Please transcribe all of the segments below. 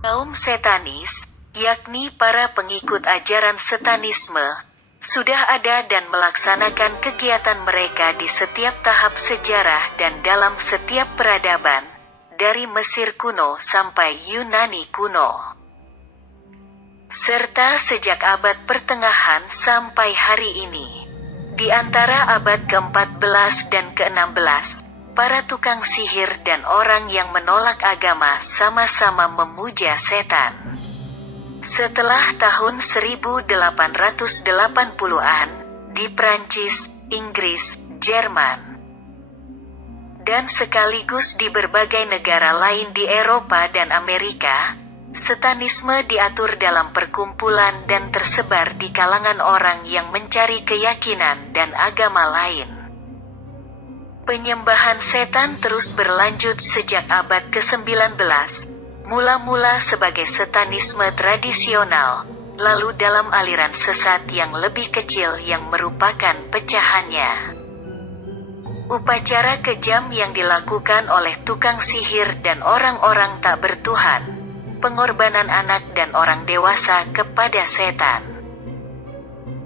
Kaum setanis, yakni para pengikut ajaran satanisme, sudah ada dan melaksanakan kegiatan mereka di setiap tahap sejarah dan dalam setiap peradaban, dari Mesir kuno sampai Yunani kuno. Serta sejak abad pertengahan sampai hari ini. Di antara abad ke-14 dan ke-16, para tukang sihir dan orang yang menolak agama sama-sama memuja setan. Setelah tahun 1880-an, di Prancis, Inggris, Jerman, dan sekaligus di berbagai negara lain di Eropa dan Amerika, satanisme diatur dalam perkumpulan dan tersebar di kalangan orang yang mencari keyakinan dan agama lain. Penyembahan setan terus berlanjut sejak abad ke-19, mula-mula sebagai satanisme tradisional, lalu dalam aliran sesat yang lebih kecil yang merupakan pecahannya. Upacara kejam yang dilakukan oleh tukang sihir dan orang-orang tak bertuhan, pengorbanan anak dan orang dewasa kepada setan.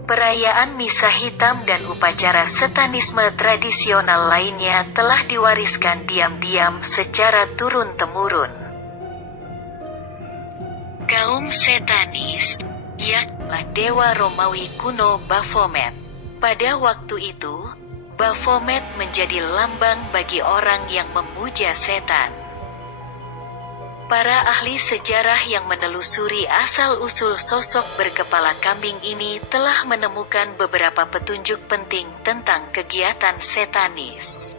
Perayaan misa hitam dan upacara satanisme tradisional lainnya telah diwariskan diam-diam secara turun-temurun. Kaum setanis, yakni dewa Romawi kuno Baphomet. Pada waktu itu, Baphomet menjadi lambang bagi orang yang memuja setan. Para ahli sejarah yang menelusuri asal-usul sosok berkepala kambing ini telah menemukan beberapa petunjuk penting tentang kegiatan setanis.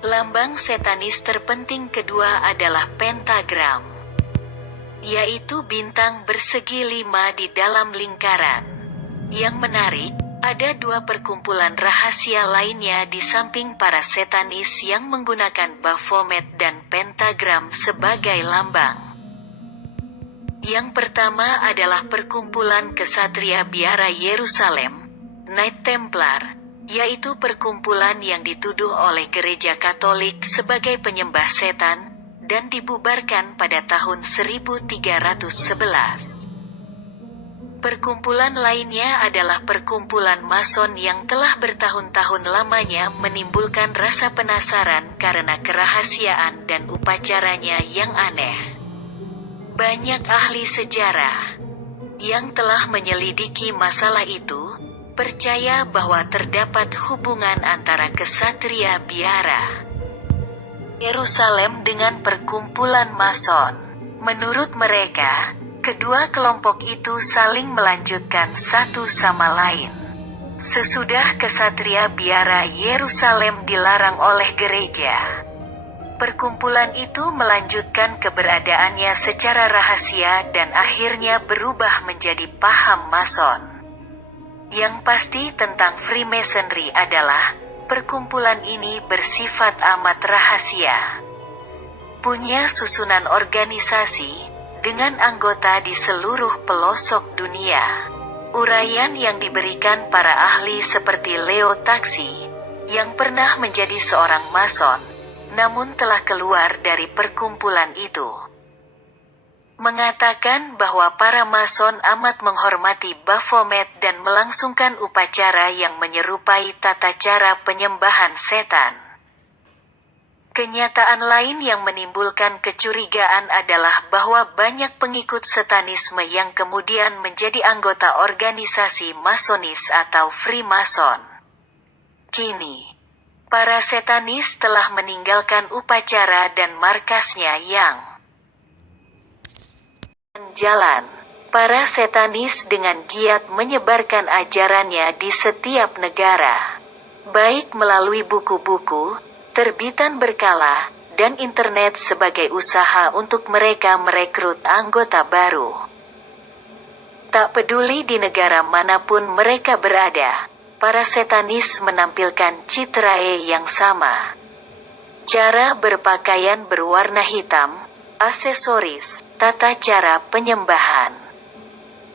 Lambang setanis terpenting kedua adalah pentagram, yaitu bintang bersegi 5 di dalam lingkaran. Yang menarik, ada 2 perkumpulan rahasia lainnya di samping para setanis yang menggunakan Baphomet dan pentagram sebagai lambang. Yang pertama adalah perkumpulan kesatria biara Yerusalem, Knight Templar, yaitu perkumpulan yang dituduh oleh Gereja Katolik sebagai penyembah setan, dan dibubarkan pada tahun 1311. Perkumpulan lainnya adalah perkumpulan Mason yang telah bertahun-tahun lamanya menimbulkan rasa penasaran karena kerahasiaan dan upacaranya yang aneh. Banyak ahli sejarah yang telah menyelidiki masalah itu percaya bahwa terdapat hubungan antara kesatria biara Yerusalem dengan perkumpulan Mason. Menurut mereka, kedua kelompok itu saling melanjutkan satu sama lain. Sesudah kesatria biara Yerusalem dilarang oleh gereja, perkumpulan itu melanjutkan keberadaannya secara rahasia dan akhirnya berubah menjadi paham Mason. Yang pasti tentang Freemasonry adalah, perkumpulan ini bersifat amat rahasia. Punya susunan organisasi dengan anggota di seluruh pelosok dunia. Uraian yang diberikan para ahli seperti Leo Taxi, yang pernah menjadi seorang Mason, namun telah keluar dari perkumpulan itu, mengatakan bahwa para Mason amat menghormati Baphomet dan melangsungkan upacara yang menyerupai tata cara penyembahan setan. Kenyataan lain yang menimbulkan kecurigaan adalah bahwa banyak pengikut satanisme yang kemudian menjadi anggota organisasi Masonis atau Freemason. Kini, para setanis telah meninggalkan upacara dan markasnya yang jalan. Para setanis dengan giat menyebarkan ajarannya di setiap negara, baik melalui buku-buku, terbitan berkala, dan internet sebagai usaha untuk mereka merekrut anggota baru. Tak peduli di negara manapun mereka berada, para setanis menampilkan citrae yang sama. Cara berpakaian berwarna hitam, aksesoris, tata cara penyembahan,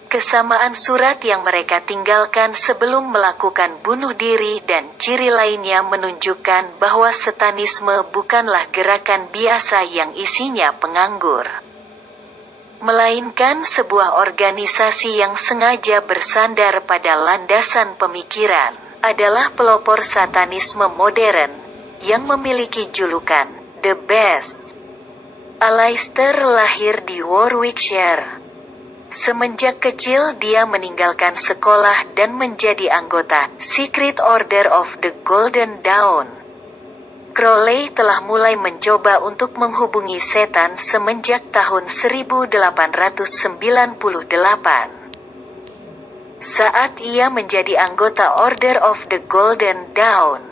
Kesamaan surat yang mereka tinggalkan sebelum melakukan bunuh diri dan ciri lainnya menunjukkan bahwa Satanisme bukanlah gerakan biasa yang isinya penganggur, melainkan sebuah organisasi yang sengaja bersandar pada landasan pemikiran, adalah pelopor Satanisme modern, yang memiliki julukan The Best. Aleister lahir di Warwickshire. Semenjak kecil dia meninggalkan sekolah dan menjadi anggota Secret Order of the Golden Dawn. Crowley telah mulai mencoba untuk menghubungi setan semenjak tahun 1898. Saat ia menjadi anggota Order of the Golden Dawn.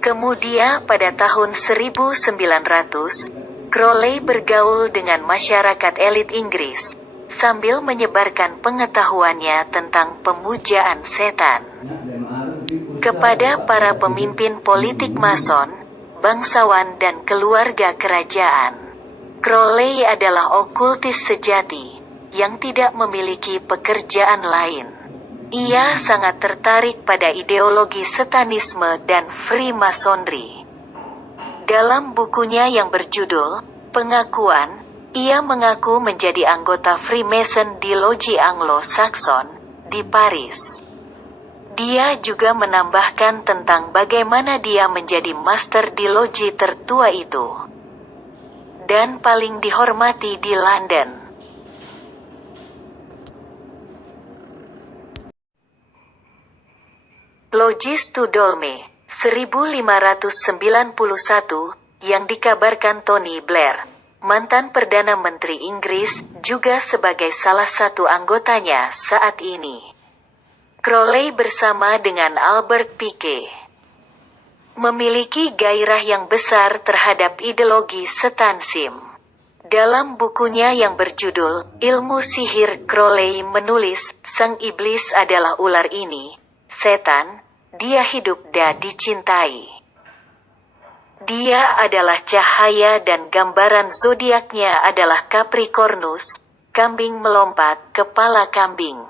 Kemudian pada tahun 1900, Crowley bergaul dengan masyarakat elit Inggris, sambil menyebarkan pengetahuannya tentang pemujaan setan kepada para pemimpin politik Mason, bangsawan dan keluarga kerajaan. Crowley adalah okultis sejati, yang tidak memiliki pekerjaan lain. Ia sangat tertarik pada ideologi Satanisme dan Freemasonry. Dalam bukunya yang berjudul Pengakuan, ia mengaku menjadi anggota Freemason di Loji Anglo-Saxon di Paris. Dia juga menambahkan tentang bagaimana dia menjadi master di loji tertua itu dan paling dihormati di London. Loji Studholme, 1591, yang dikabarkan Tony Blair, mantan Perdana Menteri Inggris, juga sebagai salah satu anggotanya saat ini. Crowley bersama dengan Albert Pike memiliki gairah yang besar terhadap ideologi Satanism. Dalam bukunya yang berjudul Ilmu Sihir, Crowley menulis, sang iblis adalah ular ini, setan, dia hidup dan dicintai. Dia adalah cahaya dan gambaran zodiaknya adalah Capricornus, kambing melompat, kepala kambing.